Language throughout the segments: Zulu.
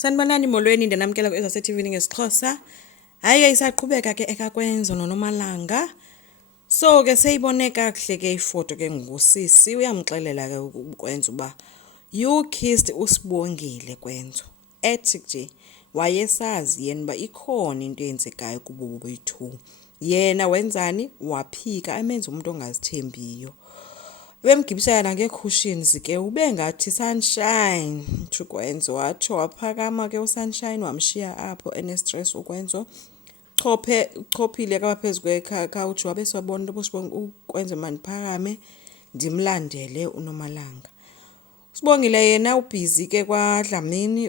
Sanibonani molweni ndenamkela kwezaseTV ngesiXhosa. Hayi ke isaqhubeka ke ekakwenzo noNomalanga. So ke seyibone kakuhle ke ifoto ke ngusisi uyamxelela ke ukwenza uba you kissed uSibongile Kwenzo. Ethi nje wayesazi yena uba ikhona into eyenzekayo kubo boyi-2. Yena wenzani waphika amenza umuntu ongazithembiyo. Bemgibisana ngecushions ke ubengathi sunshine Kwenzo watsho waphakama ke uSunshine wamshiya apho enestress uKwenzo chophile kaphezulu kwecouch wabe sabona uKwenzo maniphakame ndimlandele uNomalanga. Sibongile yena ubusy ke kwaDlamini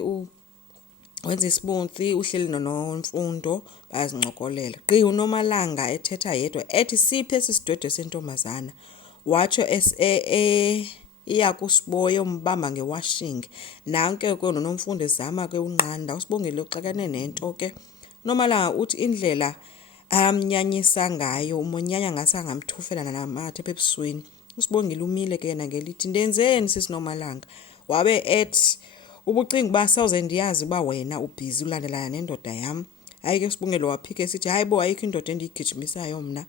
wenza isibonzi uhleli noNomfundo bayazincokolela. Gqi uNomalanga ethetha yedwa ethi siphe esisidwedwe sentombazana. Watsho iya kuSiboyo umbamba ngewashing. Nanke ke noNomfundo ezama ke unqanda uSibongile uxakane nento ke. Nomalanga uthi indlela amnyanyisa ngayo umonyanya ngasangamthufela namathe ebusweni. uSibongile umile ke yena ngelithi ndenzeni sisinomalanga. Wabe ethi ubucinga uba sawuze ndiyazi uba wena ubhizi ulandelana nendoda yam. Hayi ke uSibongile waphika esithi hayibo ayikho indoda endiyigijimisayo mna.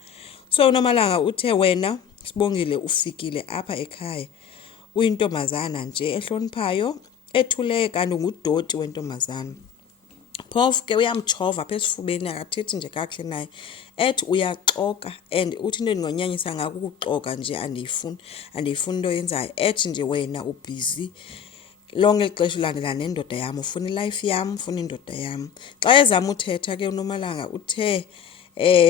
So uNomalanga uthe wena Sibongile ufikile apha ekhaya uyintombazana nje ehloniphayo ethuleyo kanti ngudoti wentombazana. Phofu ke uyamtshova apha esifubeni akathethi nje kakuhle naye ethi uyaxoka and uthi into endingonyanyisa ngako ukuxoka nje andiyifuni into yenzayo ethi nje wena ubhizi lonke ixesha ulandela nendoda yam ufuna ilife yam ufuna indoda yam. Xa ezama uthetha ke uNomalanga uthe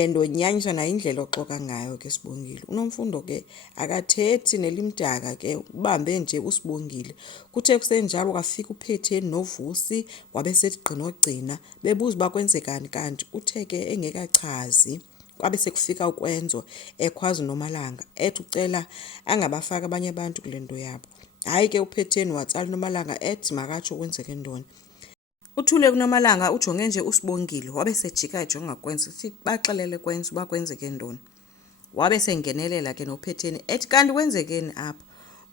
ndonyanyiswa nayo indlela oxoka ngayo ke Sibongile. uNomfundo ke akathethi nelimdaka ke ubambe nje uSibongile. Kuthe kusenjalo kwafika uPhetheni noVusi wabe sethi gqinogcina bebuza uba kwenzekani kanti uthe ke engekachazi kwabe sekufika uKwenzo ekhwaza uNomalanga ethi ucela angabafaka abanye abantu kule nto yabo. Hayi ke uPhetheni watsala uNomalanga ethi makatsho kwenzeke ntoni. Uthule kuNomalanga ujonge nje uSibongile wabe sejika ejonga Kwenzo sithi baxelele Kwenzo uba kwenzeke ntoni. Wabe sengenelela ke noPhetheni ethi kanti kwenzekeni apha.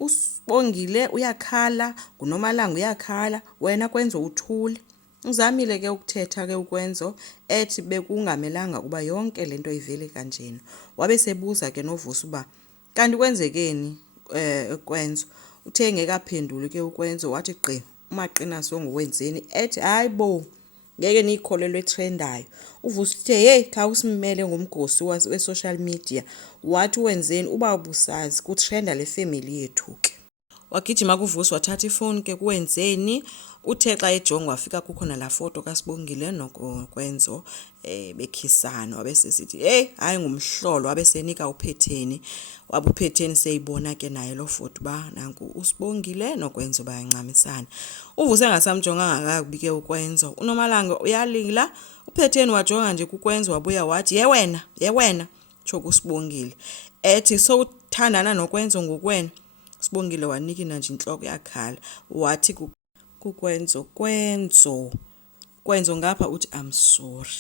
uSibongile uyakhala nguNomalanga uyakhala wena Kwenzo uthule. Uzamile ke ukuthetha ke uKwenzo ethi bekungamelanga kuba yonke lento ivele kanjena. Wabe sebuza ke noVusi uba kanti kwenzekeni Kwenzo. Uthe ngekaphenduli ke uKwenzo wathi gqi umaqina songowenzeni ethi hayibo ngeke niyikholelwe etrendayo. uVusi uthe hey kha usimele ngomgosi we-social media wathi wenzeni uba ubusazi kutrenda le family yethu ke. Wagijima kuVusi wathatha ifoni ke kuwenzeni uthe xa ejonga wafika kukho nala foto kaSibongile noKwenzo bekhisana wabe sesithi hey hayi ngumhlolo wabe senika uPhetheni wabe uPhetheni seyibona ke naye lo foto ba nanku uSibongile noKwenzo bayancamisana. uVusi engasamjonganga kakubi ke uKwenzo uNomalanga uyalila uPhetheni wajonga nje kuKwenzo wabuya wathi ye wena tsho kuSibongile ethi sowuthandana noKwenzo ngokwena. Sibongile wanikina nje inhloko yakhala wathi kuKwenzo Kwenzo ngapha uthi I'm sorry.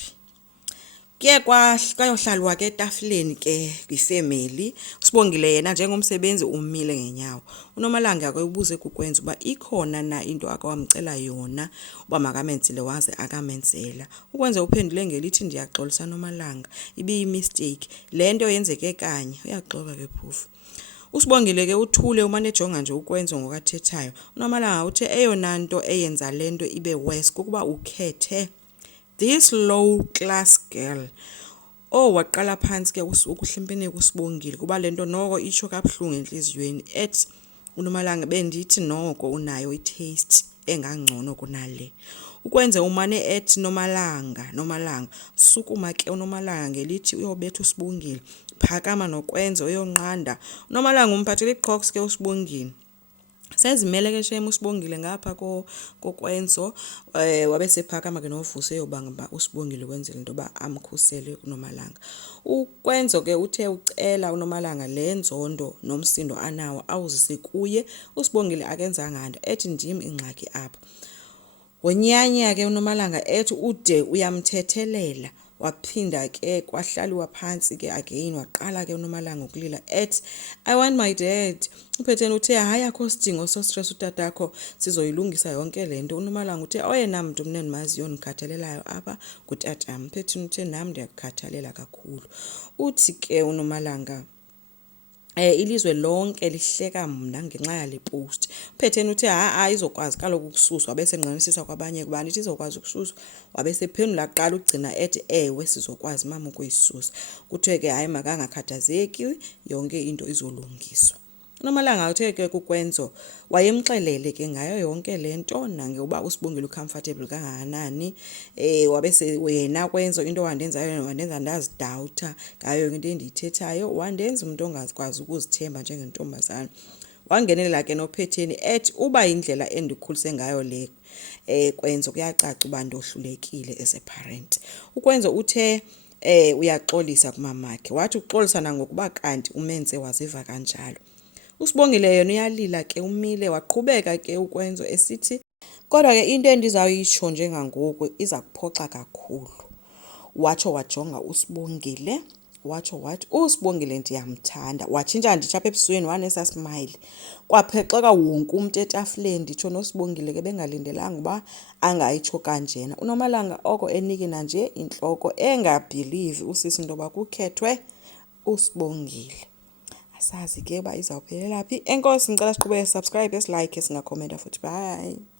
Ke kwayohlalwa ke etafuleni ke kwifamily. Sibongile yena njengomsebenzi umile ngenyawo. uNomalanga ke ubuze kuKwenzo uba ikhona na into akwamcela yona uba makamenzile waze akamenzela. uKwenzo uphendule ngelithi ndiyaxolisa Nomalanga ibi mistake lento yenzeke kanye uyaxoka ke phofu. uSibongile ke uthule umane ejonga nje uKwenzo ngokathethayo. uNomalanga uthe eyona nto eyenza lento ibe worse kukuba ukhethe this low class girl. Waqala phansi ke ukuhlimpini kuSibongile kuba lento noko itsho kabuhlungu enhliziyweni ethi uNomalanga bendithi noko unayo itaste engangcono kunale. uKwenze umane ethi Nomalanga sukuma ke uNomalanga ngelithi uyobetha uSibongile phakama noKwenzo uyonqanda. uNomalanga umphathele iqhox ke uSibongile. Sezimele ke shame uSibongile ngapha koKwenzo wabe sephakama ke noVusi eyobanga uSibongile kwenzela into ba amkhusele kuNomalanga. uKwenzo ke uthe ucela uNomalanga lenzondo nomsindo anawo awuzise kuye. uSibongile akenzanga nto ethi ndim ingxaki apha. Wonyanya ke uNomalanga ethi ude uyamthethelela waphinda ke kwahlaliwa phansi ke again waqala ke uNomalanga ukulila ethi I want my dad. Uphetheni uthe hayi akho sidingo so stress utatakho sizoyilungisa yonke lento. uNomalanga uthe oyena muntu mna endimaziyo ndikhathalelayo apha ngutatam. Uphetheni uthe nami ndiyakukhathalela kakhulu. Uthi ke uNomalanga ilizwe lonke lihleka mna ngenxa yale post. Uphetheni uthe hayi izokwazi kaloku ukususwa bese ngqanisisa kwabanye kubani ithi izokwazi ukususwa wabese phendula aqala ugcina ethi ewe sizokwazi mama ukuyisusa. Kuthiwe ke hayi makangakhathazeki yonke into izolungiswa. uNomalanga uthe ke kuKwenzo wayemxelele ke ngayo yonke lento nangokuba uSibongile ucomfortable kangakanani wabese yena Kwenzo into wandenza ndazidoubt ngayo into endiyithethayo wandenza umuntu ongakwazi ukuzithemba njengentombazana. Wangenelela ke noPhetheni ethi uba indlela endikhulise ngayo le Kwenzo kuyacaca uba ndohlulekile as a parent. uKwenzo uthe uyaxolisa kumamakhe wathi uxolisa nangokuba kanti umenze waziva kanjalo. uSibongile yena uyalila ke umile waqhubeka ke uKwenzo esithi kodwa ke into endizawuyitsho njengangoku iza kuphoxa kakhulu. Watsho wajonga uSibongile watsho wathi uSibongile ndiyamthanda watshintsha nditsho apha ebusweni wanesa smile kwaphexeka wonke umuntu etafuleni nditsho noSibongile ke bengalindelanga uba angayitsho kanjena. uNomalanga oko enikina nje intloko engabhilivi usisi intoba kukhethwe uSibongile. Asazi ke uba izawuphelela phi. Enkosi ngicela siqhubeke subscribe, like, singakhomenta futhi. Bye.